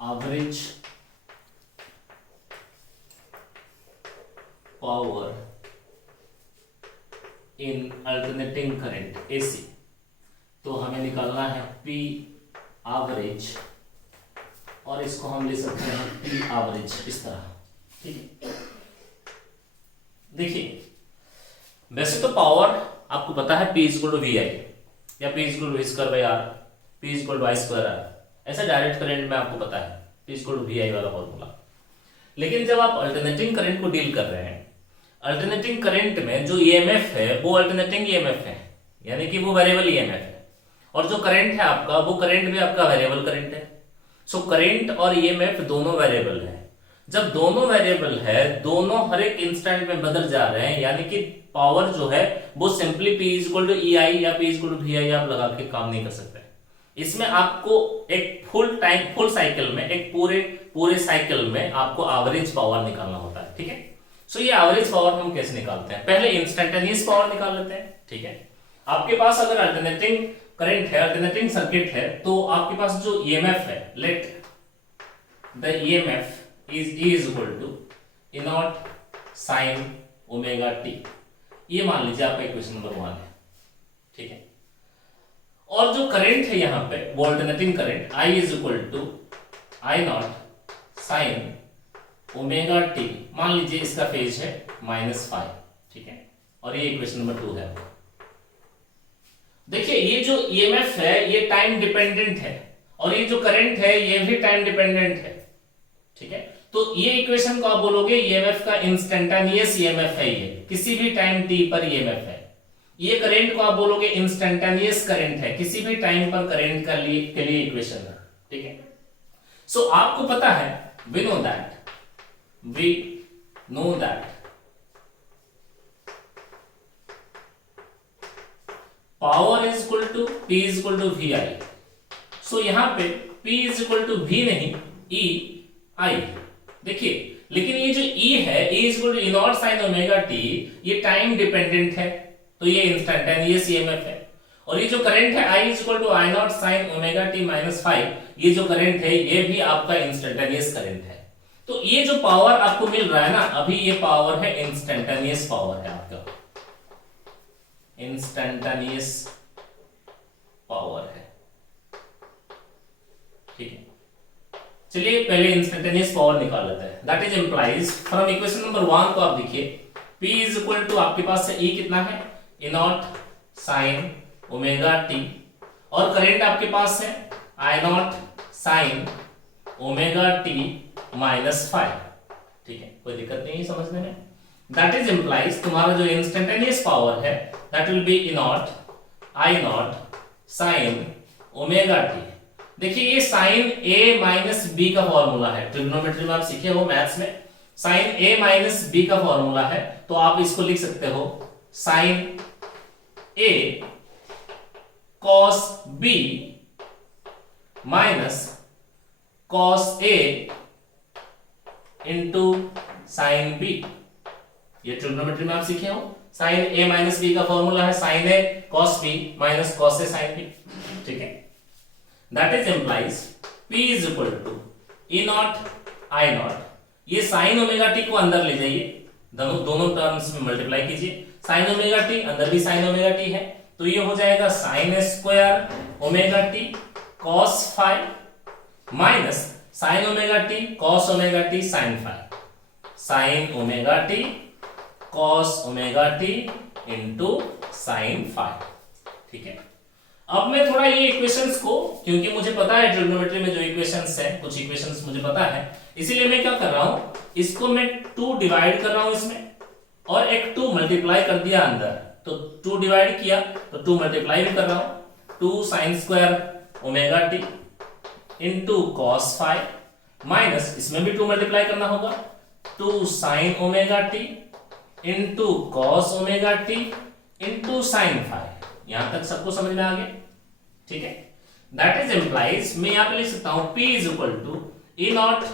Average power in alternating current AC, तो हमें निकालना है पी एवरेज, और इसको हम ले सकते हैं पी एवरेज इस तरह, ठीक है। देखिए वैसे तो पावर आपको पता है P equal to V I या P equal to square by R, P equal to I square R, ऐसा डायरेक्ट करंट में आपको पता है P equal to V I वाला फॉर्मूला। लेकिन जब आप अल्टरनेटिंग करंट को डील कर रहे हैं, अल्टरनेटिंग करंट में जो ईएमएफ है वो अल्टरनेटिंग ईएमएफ है, यानी कि वो वेरिएबल ईएमएफ है, और जो करंट है आपका वो करंट भी आपका वेरिएबल करंट है। सो करंट और ईएमएफ दोनों वेरिएबल है। जब दोनों वेरिएबल है, दोनों हर एक इंस्टेंट में बदल जा रहे हैं, यानी कि पावर जो है वो सिंपली P इक्वल टू ई आई या P इक्वल टू वी आई आप लगा के काम नहीं कर सकते। इसमें आपको एक फुल साइकिल में, एक पूरे साइकिल में आपको एवरेज पावर निकालना होता है, ठीक है। सो ये एवरेज पावर हम कैसे निकालते हैं, पहले इंस्टेंटेनियस पावर निकाल लेते हैं, ठीक है। आपके पास अगर अल्टरनेटिंग करंट है, अल्टरनेटिंग सर्किट है, तो आपके पास जो ईएमएफ है, let the EMF is E is equal to E naught sin omega T, ये मान लीजिए आपका इक्वेशन नंबर 1 है, ठीक है। और जो करंट है यहाँ पे वो alternating current I is equal to I naught sin omega T, मान लीजिए इसका फेज है -5, ठीक है, और ये इक्वेशन नंबर 2 है। देखिए ये जो ईएमएफ है ये टाइम डिपेंडेंट है, और ये जो करंट है ये भी टाइम डिपेंडेंट है, ठीक है। तो ये इक्वेशन को आप बोलोगे ईएमएफ का इंस्टेंटेनियस ईएमएफ है, ये किसी भी टाइम टी पर ईएमएफ है। ये करंट को आप बोलोगे इंस्टेंटेनियस करंट है, किसी भी टाइम पर करंट के लिए इक्वेशन है, ठीक है। सो आपको पता है, we know that power is equal to P is equal to V I. So यहां पे P is equal to V नहीं, E आई। देखिए लेकिन ये जो E है, E is equal to E naught sine omega T, ये time dependent है, तो ये इंस्टेंटेनियस ईएमएफ है। और ये जो करंट है I is equal to I naught sine omega T -5, ये जो करंट है ये भी आपका इंस्टेंटेनियस करंट है। तो ये जो पावर आपको मिल रहा है ना अभी, ये पावर है इंस्टेंटेनियस पावर है, आपका इंस्टेंटेनियस पावर है, ठीक है। चलिए पहले इंस्टेंटेनियस पावर निकाल लेते हैं। That is implies from equation number 1 को आप देखिए, P इज इक्वल टू आपके पास से E कितना है, E naught sine omega T, और करंट आपके पास है I naught sine omega T -5, ठीक है, कोई दिक्कत नहीं है समझने में। दैट इज इंप्लाइज तुम्हारा जो इंस्टेंटेनियस पावर है that will be E naught I naught sine omega T. देखिए ये साइन a माइनस बी का फॉर्मूला है, ट्रिग्नोमेट्री में आप सीखे हो मैथ्स में, साइन a माइनस बी का फॉर्मूला है, तो आप इसको लिख सकते हो sine a cos b minus cos a into sine b। ये ट्रिग्नोमेट्री में आप सीखे हो, साइन a माइनस बी का फॉर्मूला है sign a cos b minus cos a sine b, ठीक है। That is implies P is equal to E naught I naught, ये साइन ओमेगा टी को अंदर ले जाइए, दोनों टर्म्स में मल्टीप्लाई कीजिए, साइन ओमेगा टी अंदर भी साइन ओमेगा टी है, तो ये हो जाएगा sine square omega T cos 5 minus sine omega T cos omega T sine 5, sine omega T cos omega T into sine 5, ठीक है। अब मैं थोड़ा ये इक्वेशंस को, क्योंकि मुझे पता है ट्रिग्नोमेट्री में जो इक्वेशंस हैं, कुछ इक्वेशंस मुझे पता है, इसीलिए मैं क्या कर रहा हूं, इसको मैं 2 डिवाइड कर रहा हूं इसमें, और एक 2 मल्टीप्लाई कर दिया अंदर, तो 2 डिवाइड किया तो 2 मल्टीप्लाई भी कर रहा हूं, 2 sine square omega T into cos 5 minus इसमें भी 2 मल्टीप्लाई करना होगा, 2 sign omega T into cos omega T into sine 5। यहां तक सबको समझ में आ गया, ठीक है। दैट इज इंप्लाइज मैं यहां पे लिख सकता हूं P is equal to E naught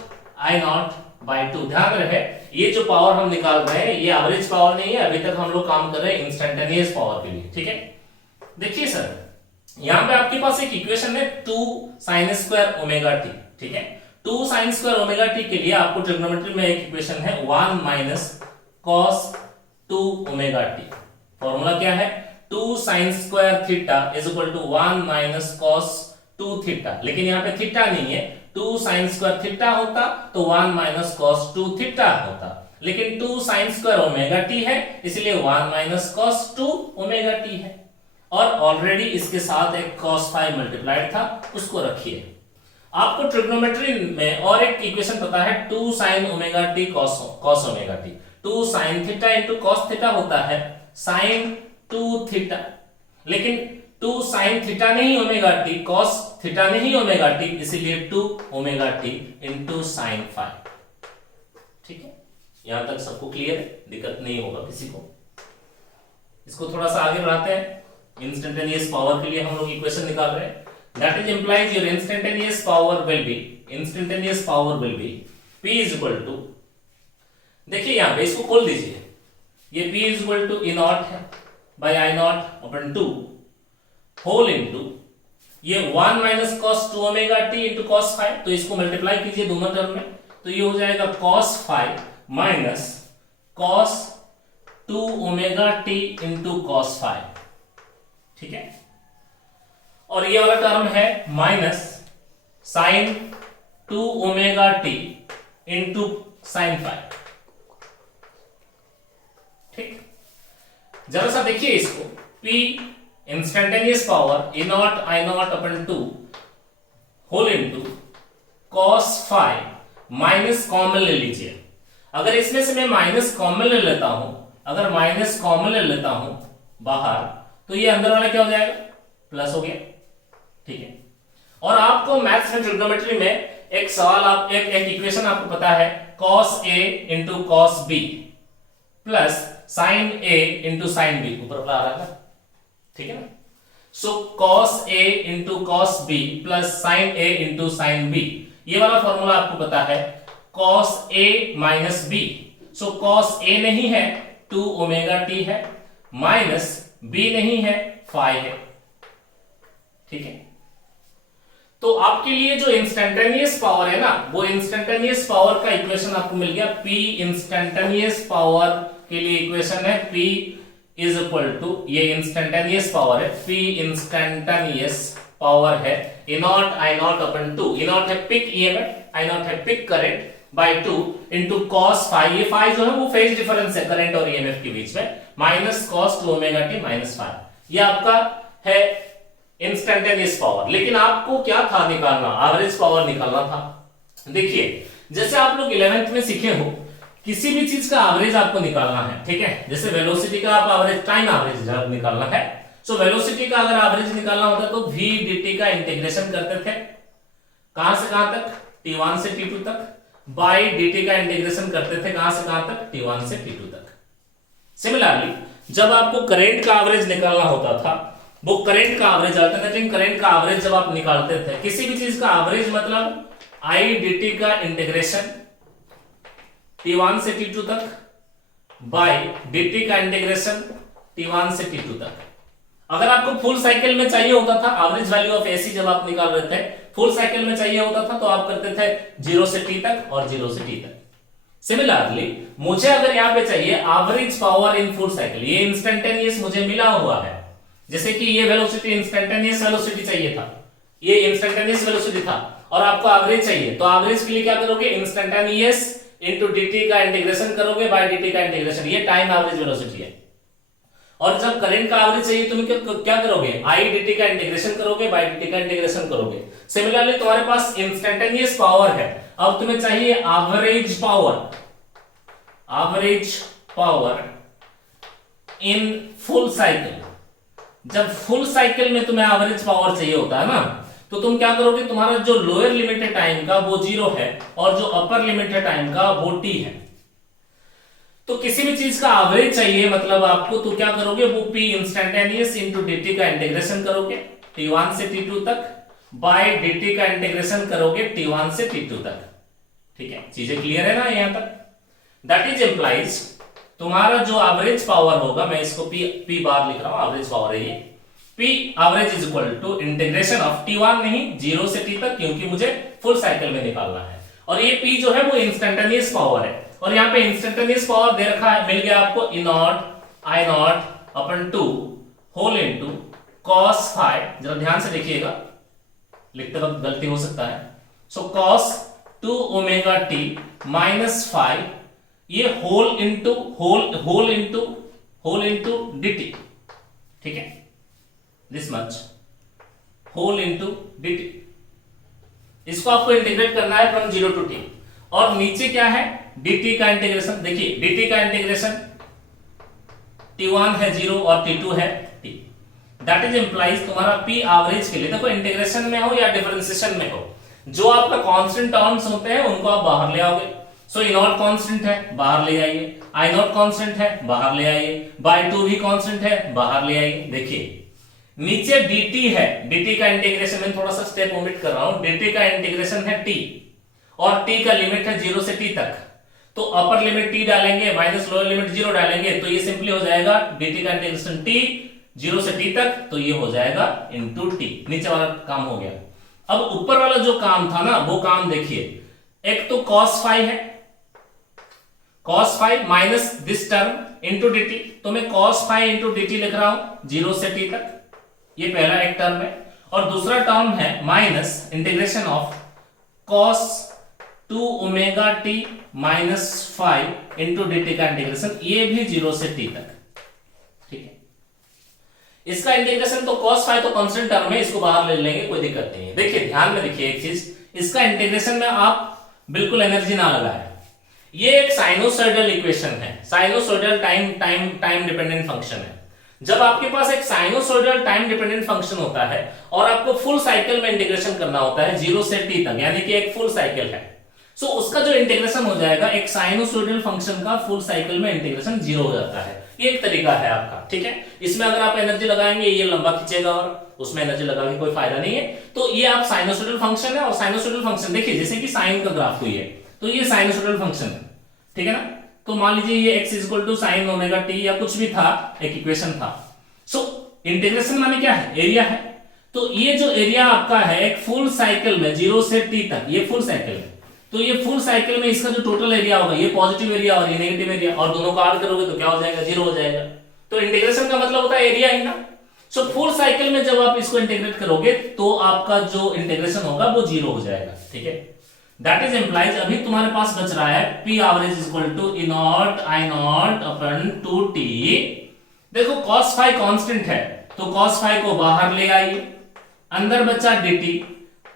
I naught by 2। ध्यान रहे ये जो पावर हम निकाल रहे हैं ये एवरेज पावर नहीं है, अभी तक हम लोग काम कर रहे हैं इंस्टेंटेनियस पावर के लिए, ठीक है। देखिए सर यहां पे आपके पास एक इक्वेशन है 2 साइन स्क्वायर ओमेगा टी, ठीक है, 2 साइन स्क्वायर ओमेगा टी के लिए आपको ट्रिग्नोमेट्री में एक इक्वेशन है 1 minus cos 2 omega T. Formula क्या है? 2 sine square theta is equal to 1 minus cos 2 theta, लेकिन यहाँ पे थीटा नहीं है, 2 साइन स्क्वायर थीटा होता तो 1 माइनस कॉस 2 थीटा होता, लेकिन 2 साइन स्क्वायर ओमेगा टी है इसलिए 1 माइनस कॉस 2 ओमेगा टी है। और ऑलरेडी इसके साथ एक cos 5 मल्टीप्लाइड था, उसको रखिए। आपको ट्रिग्नोमेट्री में और एक इक्वेशन पता है 2 sin omega T cos omega T. 2 sin theta into cos theta होता है sin 2 थीटा, लेकिन 2 sin थीटा नहीं ओमेगा टी, cos थीटा नहीं ओमेगा टी, इसीलिए 2 ओमेगा टी इनटू sin 5। ठीक है, यहां तक सबको क्लियर है? दिक्कत नहीं होगा किसी को। इसको थोड़ा सा आगे बढ़ाते हैं। इंस्टेंटेनियस पावर के लिए हम लोग इक्वेशन निकाल रहे हैं। That is implies your instantaneous power will be P is equal to, देखिए यहां पे इसको खोल दीजिए, ये P is equal to E naught है by I naught upon 2 whole into ये 1 minus cos 2 omega T into cos 5, तो इसको मल्टीप्लाई कीजिए दोनों टर्म में, तो ये हो जाएगा cos 5 minus cos 2 omega T into cos 5। ठीक है, और ये वाला टर्म है minus sine 2 omega T into sine 5। ठीक, जरा सा देखिए इसको, P instantaneous power E naught I naught upon 2 whole into cos 5 minus common ले लीजिए। अगर इसमें से मैं माइनस कॉमन ले लेता हूं, अगर माइनस कॉमन ले लेता हूं बाहर, तो ये अंदर वाला क्या हो जाएगा? प्लस हो गया। ठीक है, और आपको मैथ्स में ट्रिग्नोमेट्री में एक सवाल, आप एक इक्वेशन आपको पता है cos A into cos B plus sin A into sin B, ऊपर आ रहा था। ठीक है ना, सो cos A into cos B plus sin A into sin B, ये वाला फॉर्मूला आपको पता है cos A minus B। So cos A नहीं है 2 ओमेगा टी है, माइनस B नहीं है 5 है। ठीक है, तो आपके लिए जो इंस्टेंटेनियस पावर है ना, वो इंस्टेंटेनियस पावर का इक्वेशन आपको मिल गया। P इंस्टेंटेनियस पावर के लिए इक्वेशन है P इज इक्वल टू, ये इंस्टेंटेनियस पावर है, P इंस्टेंटेनियस पावर है E naught I naught upon 2, E naught है पिक ईएमएफ, I नॉट है peak current by 2 into cos 5, ये 5 जो है वो फेज डिफरेंस है करंट और ईएमएफ के बीच में, minus cos 2 omega T minus 5, ये आपका है इंस्टेंटेनियस पावर। लेकिन आपको क्या था निकालना? एवरेज पावर निकालना था। देखिए, जैसे आप लोग 11th में सीखे हो, किसी भी चीज का एवरेज आपको निकालना है। ठीक है, जैसे वेलोसिटी का आप एवरेज, टाइम एवरेज जब निकालना है, सो वेलोसिटी का अगर एवरेज निकालना होता तो v dt का इंटीग्रेशन करते थे, कहां से कहां तक? t1 से t2 तक, बाय dt का इंटीग्रेशन करते थे कहां से कहां तक? t1 से t2 तक। सिमिलरली जब आपको करंट का एवरेज निकालना होता था, वो करंट का एवरेज, अल्टरनेटिंग करंट का एवरेज जब आप निकालते थे, किसी भी चीज का एवरेज मतलब I dt का इंटीग्रेशन t1 से t2 तक बाय dt का इंटीग्रेशन t1 से t2 तक। अगर आपको फुल साइकिल में चाहिए होता था एवरेज वैल्यू ऑफ AC, जब आप निकाल रहे थे फुल साइकिल में चाहिए होता था, तो आप करते थे 0 से t तक और 0 से t तक। सिमिलरली मुझे अगर यहां पे चाहिए average power in full cycle, ये इंस्टेंटेनियस मुझे मिला हुआ है, जैसे कि ये वेलोसिटी इंस्टेंटेनियस वेलोसिटी चाहिए था, ये इंस्टेंटेनियस वेलोसिटी था, और आपको एवरेज चाहिए, तो एवरेज के लिए क्या करोगे? इंस्टेंटेनियस इनटू dt का इंटीग्रेशन करोगे बाय dt का इंटीग्रेशन, ये टाइम एवरेज वेलोसिटी है। और जब करंट का एवरेज चाहिए तुम क्या करोगे? I dt का इंटीग्रेशन करोगे बाय dt का इंटीग्रेशन करोगे। सिमिलरली तुम्हारे पास इंस्टेंटेनियस पावर है, अब तुम्हें चाहिए average power in full cycle. जब फुल साइकिल में तुम्हें एवरेज पावर चाहिए होता है ना, तो तुम क्या करोगे? तुम्हारा जो लोअर लिमिट है टाइम का वो 0 है, और जो अपर लिमिट है टाइम का वो t है। तो किसी भी चीज का एवरेज चाहिए मतलब आपको, तो क्या करोगे? वो P इंस्टेंटेनियस इनटू dt का इंटीग्रेशन करोगे t1 से t2 तक, बाय dt का इंटीग्रेशन करोगे t1 से t2 तक। ठीक है, चीजें क्लियर है ना यहां तक? दैट इज इंप्लाइज तुम्हारा जो एवरेज पावर होगा, मैं इसको P बार लिख रहा हूं, एवरेज पावर है ये, P average is equal to integration of T1 नहीं 0 से T तक, क्योंकि मुझे फुल साइकिल में निकालना है। और ये P जो है वो इंस्टेंटेनियस पावर है, और यहाँ पे इंस्टेंटेनियस पावर दे रखा है, मिल गया आपको E naught I naught upon 2 whole into cos phi। जरा ध्यान से देखिएगा, लिखते वक्त गलती हो सकता है। So cos 2 omega t minus phi, ये होल इनटू dt, ठीक है, this much whole into dt। इसको आपको इंटीग्रेट करना है फ्रॉम 0 टू t। और नीचे क्या है, dt का इंटीग्रेशन। देखिए dt का इंटीग्रेशन t1 है 0 और t2 है t। दैट इज इंप्लाइज तुम्हारा p एवरेज के लिए, देखो इंटीग्रेशन में हो या डिफरेंशिएशन में हो, जो आपका कांस्टेंट टर्म्स होते हैं उनको आप बाहर ले आओगे। सो ई नॉट कांस्टेंट है, बाहर ले आइए, आई नॉट कांस्टेंट है, बाहर ले आइए, बाय 2 भी कांस्टेंट है, बाहर ले आइए। देखिए नीचे dt है, dt का इंटीग्रेशन में थोड़ा सा स्टेप ओमिट कर रहा हूं, dt का इंटीग्रेशन है t, और t का लिमिट है 0 से t तक। तो अपर लिमिट t डालेंगे माइनस लोअर लिमिट 0 डालेंगे, तो ये सिंपली हो जाएगा dt का इंटीग्रेशन t 0 से t तक, तो ये हो जाएगा इनटू t। नीचे वाला काम हो गया। अब ऊपर वाला जो काम था ना, वो काम देखिए, एक तो cos phi है, cos phi minus this term into dt, तो मैं cos phi इनटू dt लिख रहा हूं 0 से t तक, ये पहला एक टर्म है। और दूसरा टर्म है minus integration of cos 2 omega t minus phi into dt का इंटीग्रेशन, ये भी 0 से t तक, ठीक है। इसका इंटीग्रेशन तो cos phi तो कांस्टेंट टर्म है, इसको बाहर ले लेंगे, कोई दिक्कत नहीं है। देखिए ध्यान में देखिए एक चीज, इसका इंटीग्रेशन में आप बिल्कुल एनर्जी ना लगाएं। ये एक साइनोसॉइडल इक्वेशन है, साइनोसॉइडल टाइम डिपेंडेंट फंक्शन है। जब आपके पास एक साइनोसॉइडल टाइम डिपेंडेंट फंक्शन होता है और आपको फुल साइकिल में इंटीग्रेशन करना होता है 0 से t तक, यानी कि एक फुल साइकिल है, सो उसका जो इंटीग्रेशन हो जाएगा, एक साइनोसॉइडल फंक्शन का फुल साइकिल में इंटीग्रेशन 0 हो जाता है। ये एक तरीका है आपका, ठीक है। इसमें अगर आप एनर्जी लगाएंगे ये लंबा खींचेगा, और उसमें एनर्जी लगा के कोई फायदा नहीं है। तो ये आप साइनोसॉइडल फंक्शन है, और साइनोसॉइडल फंक्शन देखिए जैसे कि साइन का ग्राफ हुई है, तो ये साइनोसॉइडल फंक्शन है, ठीक है ना। तो मान लीजिए ये x equal to sine omega t या कुछ भी था, एक इक्वेशन था। सो इंटीग्रेशन माने क्या है, एरिया है। तो ये जो एरिया आपका है एक फुल साइकिल में 0 से t तक, ये फुल साइकिल है, तो ये फुल साइकिल में इसका जो टोटल एरिया होगा, ये पॉजिटिव एरिया और ये नेगेटिव एरिया, और दोनों को ऐड करोगे तो क्या हो जाएगा, 0 हो जाएगा। तो इंटीग्रेशन का मतलब होता है एरिया ही ना। सो फुल साइकिल में जब आप इसको इंटीग्रेट करोगे तो आपका जो इंटीग्रेशन होगा वो 0 हो जाएगा, ठीक है। दैट इज इंप्लाइज अभी तुम्हारे पास बच रहा है p average is equal to e naught I naught upon 2t। देखो cos phi कांस्टेंट है, तो cos phi को बाहर ले आइए, अंदर बचा dt,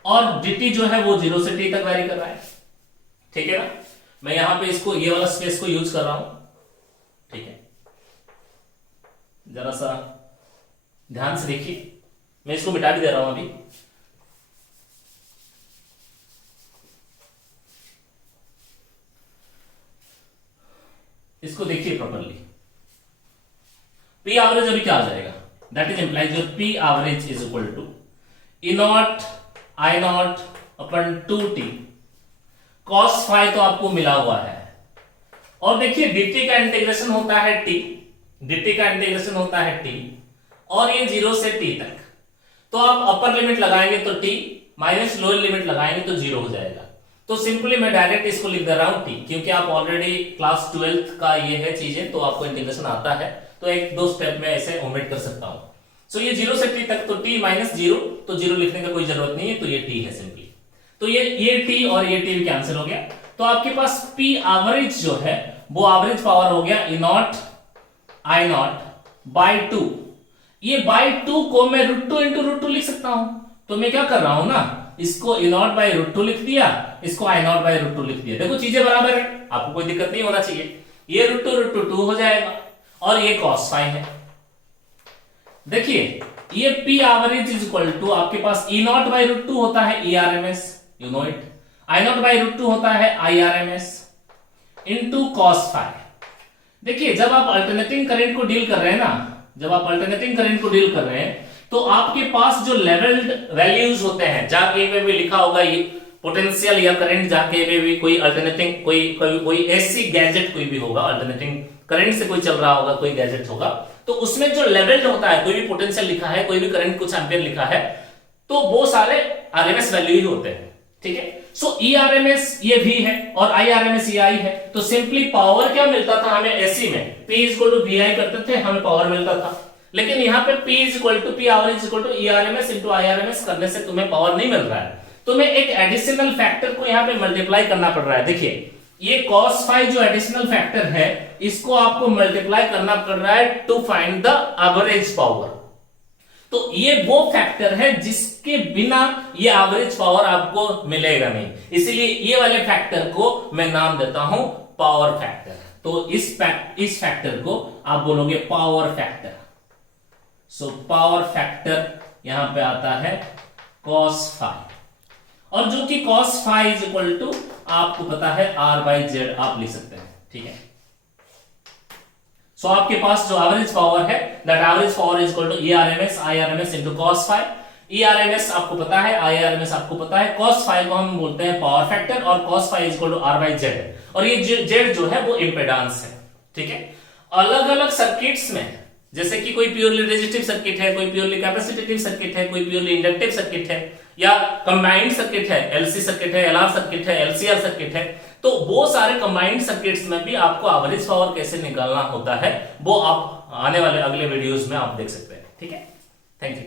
और dt जो है वो 0 से t तक वैरी कर रहा है, ठीक है ना। मैं यहां पे इसको ये वाला स्पेस को यूज कर रहा हूं, ठीक है। जरा सा ध्यान से देखिए, मैं इसको मिटा भी दे रहा हूं अभी। इसको देखिए प्रॉपर्ली, p एवरेज अभी क्या आ जाएगा, that is implies your p average is equal to e naught I naught upon 2t। cos phi तो आपको मिला हुआ है, और देखिए dt का इंटीग्रेशन होता है t, dt का इंटीग्रेशन होता है t, और ये 0 से t तक। तो आप अपर लिमिट लगाएंगे तो t, माइनस लोअर लिमिट लगाएंगे तो 0 हो जाएगा। तो सिंपली मैं डायरेक्ट इसको लिख दे रहा हूं t, क्योंकि आप ऑलरेडी क्लास 12th का ये है चीजें, तो आपको इंटीग्रेशन आता है, तो एक दो स्टेप में ऐसे ओमिट कर सकता हूं। सो ये 0 से t तक, तो t माइनस 0, तो 0 लिखने का कोई जरूरत नहीं है, तो ये t है सिंपली। तो ये t और ये t कैंसिल हो गया, तो आपके पास p एवरेज जो है वो एवरेज पावर हो गया e naught I naught by 2। ये बाय 2 को मैं √2 इंटू √2 लिख सकता हूं। तो मैं क्या कर रहा हूं ना, इसको e नॉट बाय √2 लिख दिया, इसको I नॉट बाय √2 लिख दिया। देखो चीजें बराबर है, आपको कोई दिक्कत नहीं होना चाहिए। ये √2 2 हो जाएगा, और ये cos phi है। देखिए ये p average is equal to आपके पास e नॉट बाय √2 होता है ERMS, you know it, I naught by √2 होता है IRMS इनटू cos phi। देखिए जब आप अल्टरनेटिंग करंट को डील कर रहे हैं ना, जब आप अल्टरनेटिंग करंट को डील कर रहे हैं, तो आपके पास जो लेवल्ड वैल्यूज होते हैं, जाके पे भी लिखा होगा ये पोटेंशियल या करंट, जाके पे भी कोई अल्टरनेटिंग कोई ऐसी गैजेट कोई भी होगा, अल्टरनेटिंग करंट से कोई चल रहा होगा, कोई गैजेट होगा, तो उसमें जो लेवल्ड होता है, कोई भी पोटेंशियल लिखा है, कोई भी करंट कुछ एम्पियर लिखा है, तो वो सारे आरएमएस वैल्यू ही होते हैं, ठीक है। सो ईआरएमएस ये V है और आईआरएमएस ये I है। तो सिंपली पावर क्या मिलता था हमें एसी में, P इक्वल टू VI करते थे, हमें पावर मिलता था। लेकिन यहाँ पे P equal to P average equal to E RMS into I RMS करने से तुम्हें पावर नहीं मिल रहा है, तुम्हें एक एडिशनल फैक्टर को यहाँ पे मल्टीप्लाई करना पड़ रहा है। देखिए ये cos phi जो एडिशनल फैक्टर है, इसको आपको मल्टीप्लाई करना पड़ रहा है to find the average power. तो ये वो फैक्टर है जिसके बिना ये एवरेज पावर आपको मिलेगा नहीं, इसीलिए ये वाले फैक्टर को मैं नाम देता हूं पावर फैक्टर। तो इस फैक्टर को आप बोलोगे power factor. So power factor यहां पे आता है cos phi, और जो कि cos phi is equal to आपको पता है R/Z आप लिख सकते हैं, ठीक है। सो आपके पास जो एवरेज पावर है, that average power is equal to ERMS IRMS into cos phi। ERMS आपको पता है, IRMS आपको पता है, cos phi को हम बोलते हैं पावर फैक्टर, और cos phi is equal to R/Z, और ये Z जो है वो इंपेडेंस है, ठीक है। अलग अलग सर्किट्स में, जैसे कि कोई प्योरली रेजिस्टिव सर्किट है, कोई प्योरली कैपेसिटिव सर्किट है, कोई प्योरली इंडक्टिव सर्किट है, या कंबाइंड सर्किट है, LC सर्किट है, LR सर्किट है, LCR सर्किट है, तो वो सारे कंबाइंड सर्किट्स में भी आपको एवरेज पावर कैसे निकालना होता है वो आप आने वाले अगले वीडियोस में आप देख सकते हैं, ठीक है। Thank you.